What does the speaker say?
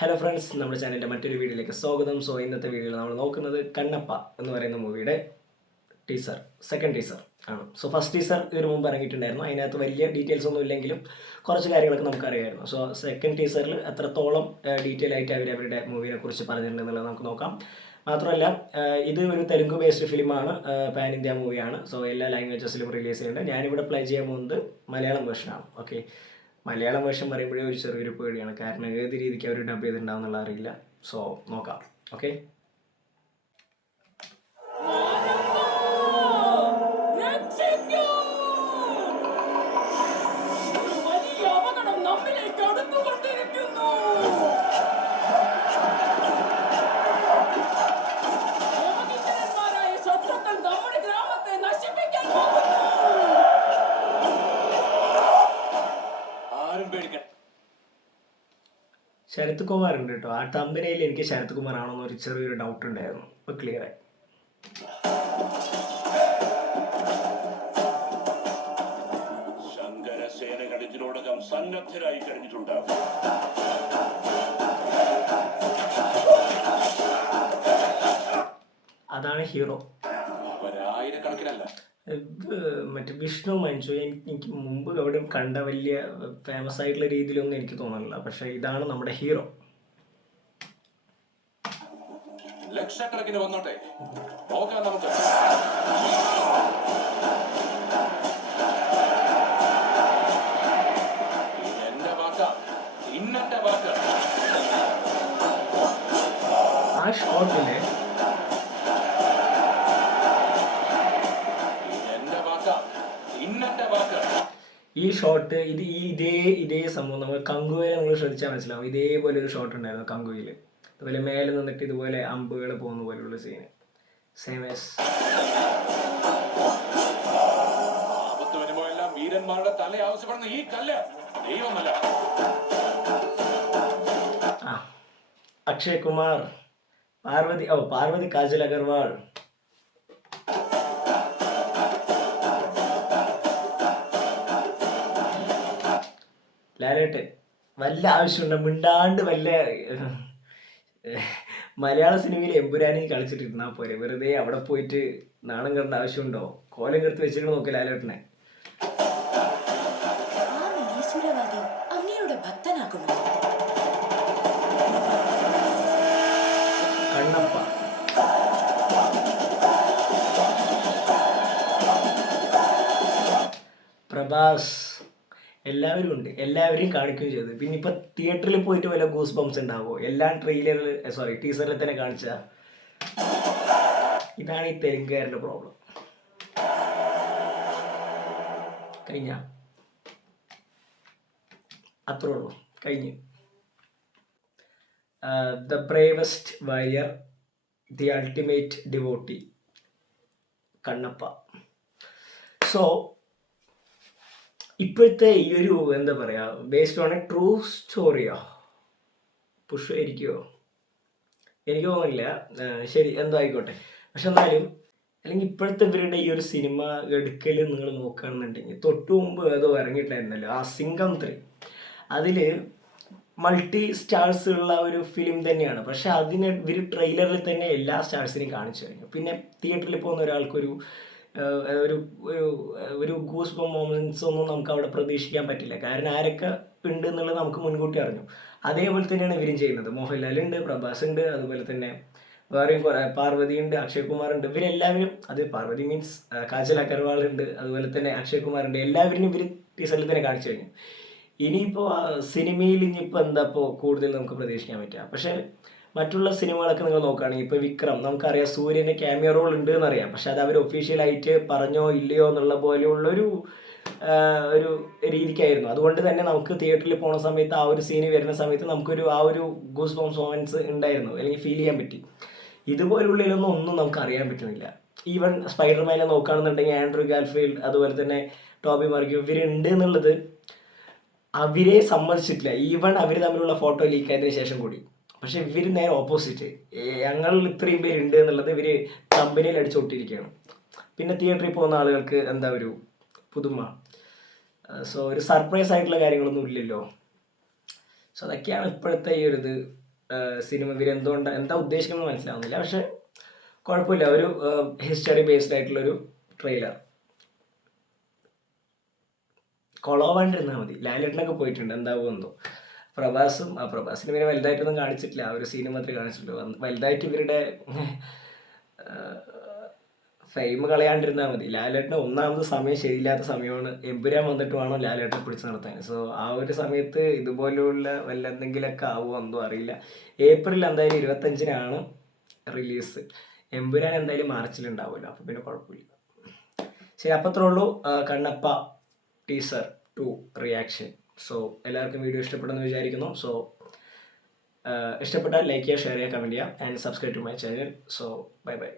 Hello friends, നമ്മുടെ ചാനലിൻ്റെ മറ്റൊരു വീഡിയോയിലേക്ക് സ്വാഗതം. ഇന്നത്തെ വീഡിയോയിൽ നമ്മൾ നോക്കുന്നത് കണ്ണപ്പ എന്ന് പറയുന്ന മൂവിയുടെ സെക്കൻഡ് ടീസർ ആണ്. ഫസ്റ്റ് ടീസർ ഇതിനു മുമ്പ് ഇറങ്ങിയിട്ടുണ്ടായിരുന്നു. അതിനകത്ത് വലിയ ഡീറ്റെയിൽസ് ഒന്നും ഇല്ലെങ്കിലും കുറച്ച് കാര്യങ്ങളൊക്കെ നമുക്കറിയായിരുന്നു. സെക്കൻഡ് ടീസറിൽ എത്രത്തോളം ഡീറ്റെയിൽ ആയിട്ട് അവരുടെ മൂവിനെ കുറിച്ച് പറഞ്ഞിട്ടുണ്ടെന്നുള്ളത് നമുക്ക് നോക്കാം. മാത്രമല്ല, ഇത് ഒരു തെലുങ്ക് ബേസ്ഡ് ഫിലിമാണ്, പാൻ ഇന്ത്യ മൂവിയാണ്. എല്ലാ ലാംഗ്വേജസിലും റിലീസ് ചെയ്യുന്നുണ്ട്. ഞാനിവിടെ പ്ലേ ചെയ്യാൻ പോകുന്നത് മലയാളം വേർഷനാണ്. ഓക്കെ, മലയാളം വേർഷൻ പറയുമ്പോഴേ ഒരു ചെറിയൊരു പേടിയാണ്, കാരണം ഏത് രീതിക്ക് അവർ ഡബ് ചെയ്തിട്ടുണ്ടാവും എന്നുള്ള അറിയില്ല. നോക്കാം. ഓക്കെ, ശരത് കുമാർ ഉണ്ട് കേട്ടോ. ആ തമ്പനയിൽ എനിക്ക് ശരത് കുമാർ ആണെന്ന് ഒരു ചെറിയൊരു ഡൗട്ട് ഉണ്ടായിരുന്നു. ഇപ്പൊ ക്ലിയർ ആയി. ശങ്കരസേനകൾ ഇതിനോടകം സന്നദ്ധരായി കഴിഞ്ഞിട്ടുണ്ടാവും. അതാണ് ഹീറോ. അവരായിരക്കണക്കിനല്ല, മറ്റേ വിഷ്ണു മഞ്ജു എനിക്ക് മുമ്പ് അവിടെ കണ്ട വലിയ ഫേമസ് ആയിട്ടുള്ള രീതിയിലൊന്നും എനിക്ക് തോന്നുന്നില്ല. പക്ഷെ ഇതാണ് നമ്മുടെ ഹീറോ. ലക്ഷക്കണക്കിന് വന്നോട്ടെ, നോക്കാം നമുക്ക്. എന്റെ വാക്ക, ഇന്നത്തെ വാക്ക്. ആ ഷോട്ടില് ഈ ഷോട്ട് ഇതേ സംഭവം നമ്മൾ കങ്കുവയിൽ നിങ്ങൾ ശ്രദ്ധിച്ചാൽ മനസ്സിലാവും. ഇതേപോലെ ഒരു ഷോട്ട് ഉണ്ടായിരുന്നു കങ്കുവിൽ. അതുപോലെ മേലെ നിന്നിട്ട് ഇതുപോലെ അമ്പുകൾ പോകുന്ന പോലെയുള്ള സീന്. സെയിം ആസ് വീരന്മാരുടെ തല ആവശ്യപ്പെടുന്ന ഈ കല്ല് ദൈവമല്ല. അക്ഷയ് കുമാർ, പാർവതി കാജൽ അഗർവാൾ, ലാലേട്ടൻ. വല്ല ആവശ്യമുണ്ടോ മിണ്ടാണ്ട് വല്ല മലയാള സിനിമയിൽ എമ്പുരാനി കളിച്ചിട്ടിരുന്നാൽ പോരെ. വെറുതെ അവിടെ പോയിട്ട് നാണം കണ്ട ആവശ്യമുണ്ടോ? കോലം കെടുത്ത് വെച്ചിട്ട് നോക്ക് ലാലേട്ടനെ. കണ്ണപ്പ, പ്രഭാസ്, എല്ലാവരും ഉണ്ട്. എല്ലാവരെയും കാണിക്കുകയും ചെയ്തു. പിന്നെ ഇപ്പൊ തിയേറ്ററിൽ പോയിട്ട് വല്ല ഗൂസ് ബംസ് ഉണ്ടാവോ? എല്ലാം ടീസറിൽ തന്നെ കാണിച്ച. ഇതാണ് ഈ തെലുങ്കുകാരുടെ പ്രോബ്ലം. കഴിഞ്ഞ അത്രേ ഉള്ളൂ, കഴിഞ്ഞു. The bravest warrior, the ultimate devotee, Kannappa. ഇപ്പോഴത്തെ ഈ ഒരു എന്താ പറയാ, ബേസ്ഡ് ഓൺ എ ട്രൂ സ്റ്റോറിയോ പുഷ്പമായിരിക്കുമോ? എനിക്ക് തോന്നുന്നില്ല. ശരി, എന്തോ ആയിക്കോട്ടെ. പക്ഷെ എന്നാലും, അല്ലെങ്കിൽ ഇപ്പോഴത്തെ ഇവരുടെ ഈ ഒരു സിനിമ എടുക്കൽ നിങ്ങൾ നോക്കുകയാണെന്നുണ്ടെങ്കിൽ, തൊട്ടു മുമ്പ് ഏതോ ഇറങ്ങിയിട്ടായിരുന്നല്ലോ ആ സിംഗം 3. അതിൽ മൾട്ടി സ്റ്റാർസ് ഉള്ള ഒരു ഫിലിം തന്നെയാണ്. പക്ഷെ അതിന് ഇവർ ട്രെയിലറിൽ തന്നെ എല്ലാ സ്റ്റാർസിനെയും കാണിച്ചു കഴിഞ്ഞു. പിന്നെ തിയേറ്ററിൽ പോകുന്ന ഒരാൾക്കൊരു ഒരു ഒരു ഗൂസ് ബം മൊമെന്റ്സ് ഒന്നും നമുക്ക് അവിടെ പ്രതീക്ഷിക്കാൻ പറ്റില്ല. കാരണം ആരൊക്കെ ഉണ്ട് എന്നുള്ളത് നമുക്ക് മുൻകൂട്ടി അറിഞ്ഞു. അതേപോലെ തന്നെയാണ് ഇവരും ചെയ്യുന്നത്. മോഹൻലാൽ ഉണ്ട്, പ്രഭാസ് ഉണ്ട്, അതുപോലെ തന്നെ വേറെയും പാർവതി ഉണ്ട്, അക്ഷയ് കുമാർ ഉണ്ട്. ഇവരെല്ലാവരും, അത് പാർവതി മീൻസ് കാജൽ അഗർവാൾ ഉണ്ട്, അതുപോലെ തന്നെ അക്ഷയ് കുമാർ ഉണ്ട്. എല്ലാവരും ഇവർ ടീസറിൽ തന്നെ കാണിച്ചു കഴിഞ്ഞു. ഇനിയിപ്പോൾ സിനിമയിൽ ഇനിയിപ്പോൾ എന്താ കൂടുതൽ നമുക്ക് പ്രതീക്ഷിക്കാൻ പറ്റുക? പക്ഷേ മറ്റുള്ള സിനിമകളൊക്കെ നിങ്ങൾ നോക്കുകയാണെങ്കിൽ, ഇപ്പോൾ വിക്രം, നമുക്കറിയാം സൂര്യന് ക്യാമിയോ റോൾ ഉണ്ട് എന്നറിയാം. പക്ഷെ അത് അവർ ഒഫീഷ്യലായിട്ട് പറഞ്ഞോ ഇല്ലയോ എന്നുള്ള പോലെയുള്ളൊരു ഒരു രീതിക്കായിരുന്നു. അതുകൊണ്ട് തന്നെ നമുക്ക് തിയേറ്ററിൽ പോകുന്ന സമയത്ത് ആ ഒരു സീന് വരുന്ന സമയത്ത് നമുക്കൊരു ആ ഒരു ഗൂസ് ബംസ് മൊമെന്റ്സ് ഉണ്ടായിരുന്നു, അല്ലെങ്കിൽ ഫീൽ ചെയ്യാൻ പറ്റി. ഇതുപോലുള്ളതിലൊന്നും ഒന്നും നമുക്ക് അറിയാൻ പറ്റുന്നില്ല. ഈവൻ സ്പൈഡർമാനെ നോക്കുകയാണെന്നുണ്ടെങ്കിൽ ആൻഡ്രൂ ഗാർഫീൽഡ്, അതുപോലെ തന്നെ ടോബി മാർഗ്യൂ, ഇവരുണ്ട് എന്നുള്ളത് അവരെ സമ്മതിച്ചിട്ടില്ല. ഈവൻ അവർ തമ്മിലുള്ള ഫോട്ടോ ലീക്ക് ആയതിനു ശേഷം കൂടി. പക്ഷെ ഇവർ നേരെ ഓപ്പോസിറ്റ്, ഞങ്ങൾ ഇത്രയും പേരുണ്ട് എന്നുള്ളത് ഇവർ കമ്പനിയിൽ അടിച്ചുകൊണ്ടിരിക്കുകയാണ്. പിന്നെ തിയേറ്ററിൽ പോകുന്ന ആളുകൾക്ക് എന്താ ഒരു പുതുമ. ഒരു സർപ്രൈസ് ആയിട്ടുള്ള കാര്യങ്ങളൊന്നും ഇല്ലല്ലോ. അതൊക്കെയാണ് ഇപ്പോഴത്തെ ഈ ഒരു ഇത്. സിനിമ ഇവർ എന്തുകൊണ്ട് എന്താ ഉദ്ദേശിക്കുന്നത് മനസ്സിലാവുന്നില്ല. പക്ഷെ കുഴപ്പമില്ല, ഒരു ഹിസ്റ്ററി ബേസ്ഡ് ആയിട്ടുള്ളൊരു ട്രെയിലർ. കൊളവാണ്ടിരുന്നാൽ മതി. ലാലേട്ടനൊക്കെ പോയിട്ടുണ്ട്, എന്താവുമെന്നോ. പ്രഭാസിന് പിന്നെ വലുതായിട്ടൊന്നും കാണിച്ചിട്ടില്ല, ആ ഒരു സീന് മാത്രമേ കാണിച്ചിട്ടുള്ളൂ. വലുതായിട്ട് ഇവരുടെ ഫെയിം കളയാണ്ടിരുന്നാൽ മതി. ലാലേട്ടന് ഒന്നാമത് സമയം ശരിയില്ലാത്ത സമയമാണ്. എമ്പുരാൻ വന്നിട്ട് വേണം ലാലേട്ടനെ പിടിച്ചു നിർത്താൻ. സോ ആ ഒരു സമയത്ത് ഇതുപോലെയുള്ള വല്ല എന്തെങ്കിലുമൊക്കെ ആവുമോ എന്തോ അറിയില്ല. ഏപ്രിൽ എന്തായാലും 25-നാണ് റിലീസ്. എമ്പുരാൻ എന്തായാലും മാർച്ചിലുണ്ടാവുമല്ലോ, അപ്പോൾ പിന്നെ കുഴപ്പമില്ല. ശരി, അപ്പത്രേ ഉള്ളൂ. Kannappa teaser 2 reaction. സോ എല്ലാവർക്കും വീഡിയോ ഇഷ്ടപ്പെടുമെന്ന് വിചാരിക്കുന്നു. സോ ഇഷ്ടപ്പെട്ടാൽ ലൈക്ക് ചെയ്യുക, ഷെയർ ചെയ്യുക, കമൻറ്റ് ചെയ്യുക and subscribe to my channel. So bye by.